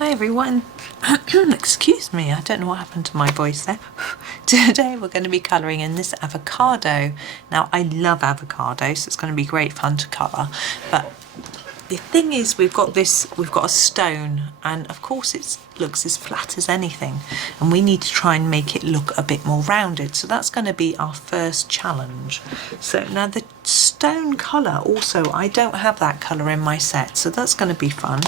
Hi everyone. Excuse me, I don't know what happened to my voice there. Today we're going to be colouring in this avocado. Now I love avocado, so it's going to be great fun to colour. But the thing is, we've got a stone, and of course it looks as flat as anything, and we need to try and make it look a bit more rounded. So that's going to be our first challenge. So now the stone colour, also I don't have that colour in my set, so that's going to be fun.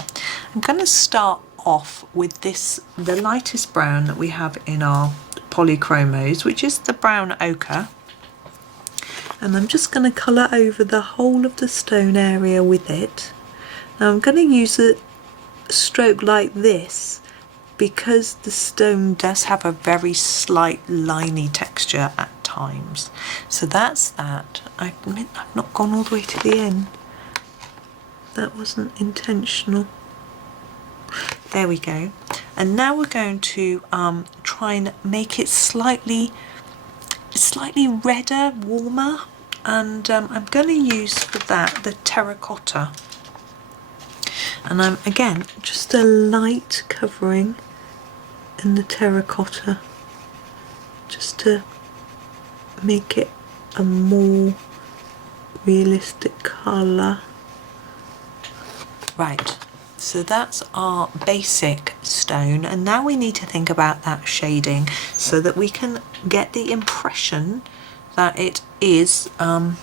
I'm going to start off with the lightest brown that we have in our Polychromos, which is the Brown Ochre, and I'm just going to colour over the whole of the stone area with it. Now I'm going to use a stroke like this because the stone does have a very slight liney texture at times. So that's that. I admit I've not gone all the way to the end. That wasn't intentional. There we go. And now we're going to try and make it slightly redder, warmer, and I'm going to use for that the Terracotta. And I'm again just a light covering in the Terracotta, just to make it a more realistic colour. Right. So that's our basic stone, and now we need to think about that shading so that we can get the impression that it is that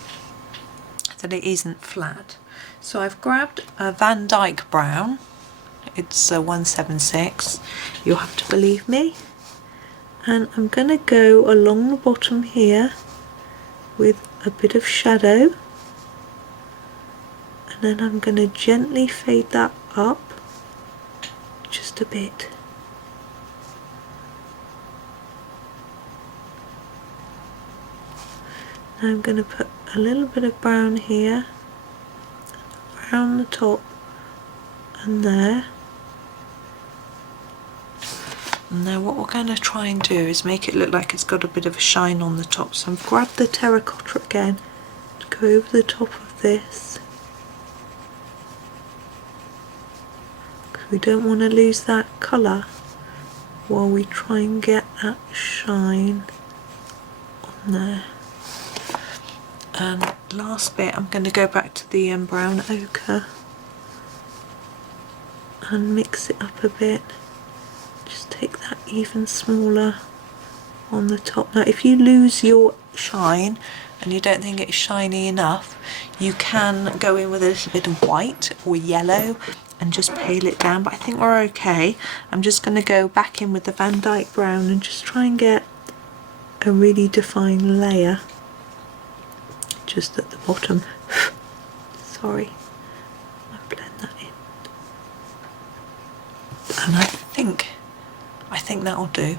it isn't flat. So I've grabbed a Van Dyck Brown. It's a 176. You'll have to believe me. And I'm going to go along the bottom here with a bit of shadow. And then I'm going to gently fade that up just a bit. Now I'm going to put a little bit of brown here, around the top and there. And now what we're going to try and do is make it look like it's got a bit of a shine on the top. So I've grabbed the Terracotta again to go over the top of this. We don't want to lose that colour while we try and get that shine on there. And last bit, I'm going to go back to the Brown Ochre and mix it up a bit. Just take that even smaller on the top. Now if you lose your shine and you don't think it's shiny enough, you can go in with a little bit of white or yellow and just pale it down, but I think we're okay. I'm just going to go back in with the Van Dyck Brown and just try and get a really defined layer just at the bottom. Sorry, I'll blend that in. And I think that'll do.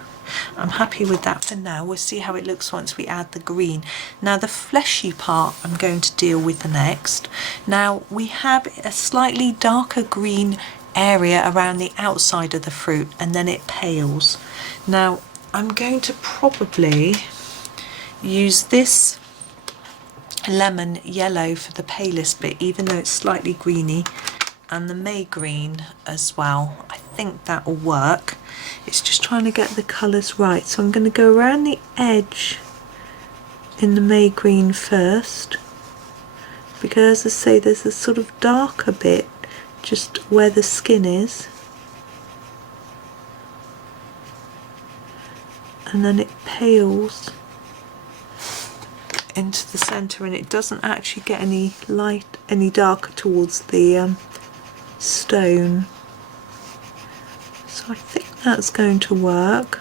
I'm happy with that for now. We'll see how it looks once we add the green. Now the fleshy part I'm going to deal with next. Now we have a slightly darker green area around the outside of the fruit, and then it pales. Now I'm going to probably use this lemon yellow for the palest bit, even though it's slightly greeny, and the May green as well. I think that will work. It's just trying to get the colours right. So I'm going to go around the edge in the May green first, because as I say, there's a sort of darker bit just where the skin is, and then it pales into the centre, and it doesn't actually get any darker towards the stone. So I think that's going to work.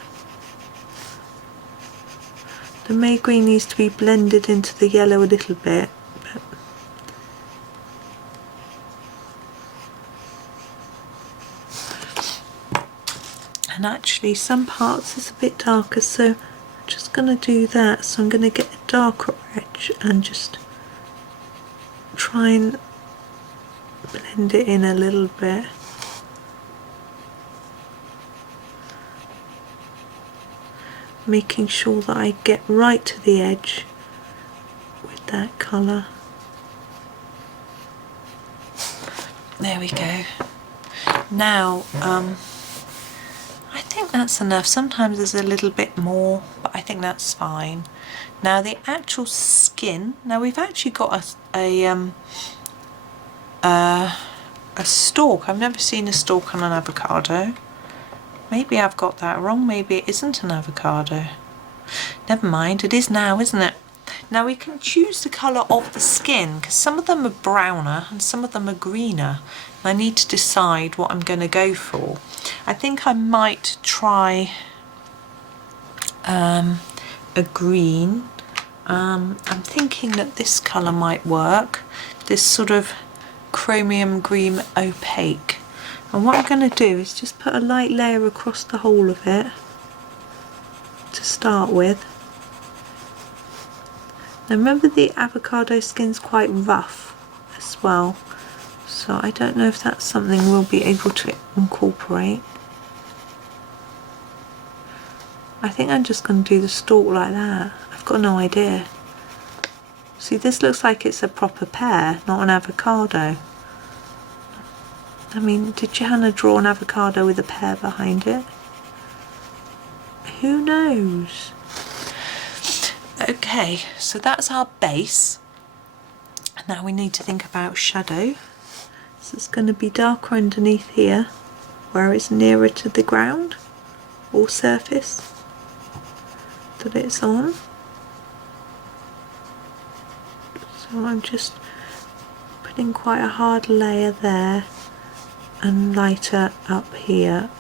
The May green needs to be blended into the yellow a little bit. And actually some parts is a bit darker, so I'm just going to do that. So I'm going to get a darker edge and just try and blend it in a little bit. Making sure that I get right to the edge with that colour. There we go. Now think that's enough. Sometimes there's a little bit more, but I think that's fine. Now the actual skin, now we've actually got a stalk. I've never seen a stalk on an avocado. Maybe I've got that wrong, maybe it isn't an avocado. Never mind, it is now, isn't it? Now we can choose the colour of the skin, because some of them are browner and some of them are greener. I need to decide what I'm going to go for. I think I might try a green. I'm thinking that this colour might work. This sort of chromium green opaque. And what I'm going to do is just put a light layer across the whole of it to start with. Now remember, the avocado skin's quite rough as well, so I don't know if that's something we'll be able to incorporate. I think I'm just going to do the stalk like that. I've got no idea. See, this looks like it's a proper pear, not an avocado. I mean, did Johanna draw an avocado with a pear behind it? Who knows? Okay, so that's our base. Now we need to think about shadow. So it's going to be darker underneath here, where it's nearer to the ground or surface that it's on. So I'm just putting quite a hard layer there and lighter up here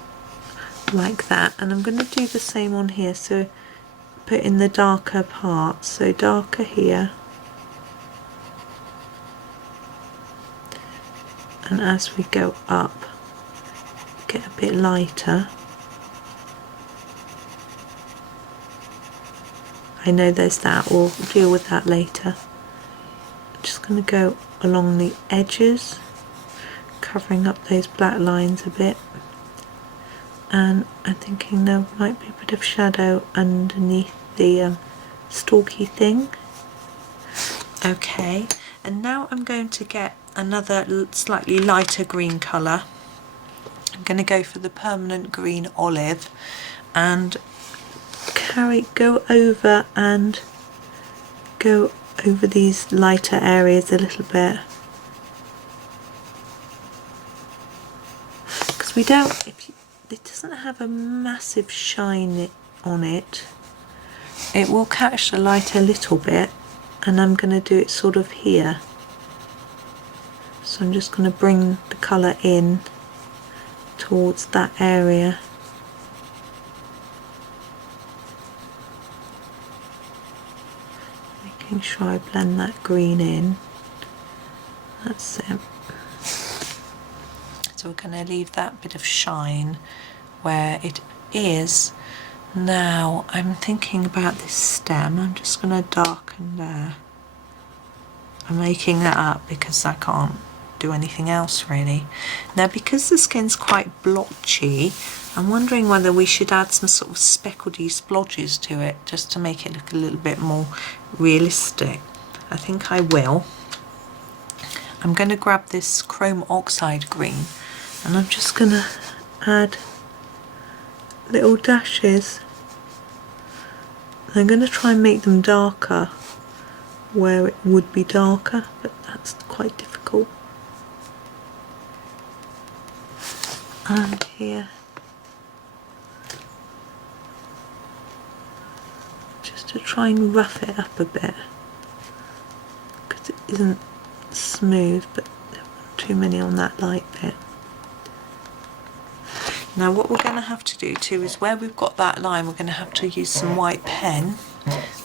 like that, and I'm going to do the same on here, so put in the darker parts, so darker here, and as we go up get a bit lighter. I know there's that, we'll deal with that later. I'm just going to go along the edges, covering up those black lines a bit, and I'm thinking there might be a bit of shadow underneath the stalky thing. Okay, and now I'm going to get another slightly lighter green colour. I'm going to go for the permanent green olive and go over these lighter areas a little bit, because we don't, it doesn't have a massive shine on it. It will catch the light a little bit, and I'm going to do it sort of here. So I'm just going to bring the colour in towards that area. Making sure I blend that green in. That's it. So we're going to leave that bit of shine where it is. Now I'm thinking about this stem. I'm just going to darken there. I'm making that up because I can't do anything else really. Now because the skin's quite blotchy, I'm wondering whether we should add some sort of speckledy splodges to it just to make it look a little bit more realistic. I think I will. I'm going to grab this chrome oxide green and I'm just going to add little dashes. I'm going to try and make them darker where it would be darker, but that's quite difficult. And here, just to try and rough it up a bit, because it isn't smooth, but there aren't too many on that light bit. Now what we're going to have to do too is where we've got that line, we're going to have to use some white pen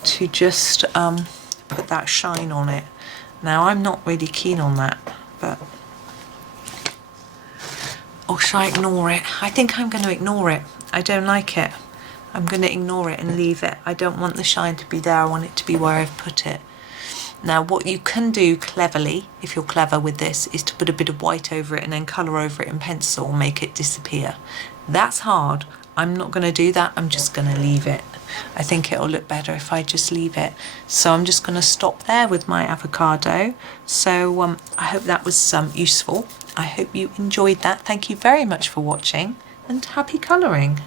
to just put that shine on it. Now I'm not really keen on that, but or should I ignore it? I think I'm going to ignore it. I don't like it. I'm going to ignore it and leave it. I don't want the shine to be there, I want it to be where I've put it. Now what you can do cleverly, if you're clever with this, is to put a bit of white over it and then colour over it in pencil and make it disappear. That's hard. I'm not going to do that, I'm just going to leave it. I think it'll look better if I just leave it. So I'm just going to stop there with my avocado. So I hope that was useful. I hope you enjoyed that. Thank you very much for watching and happy colouring.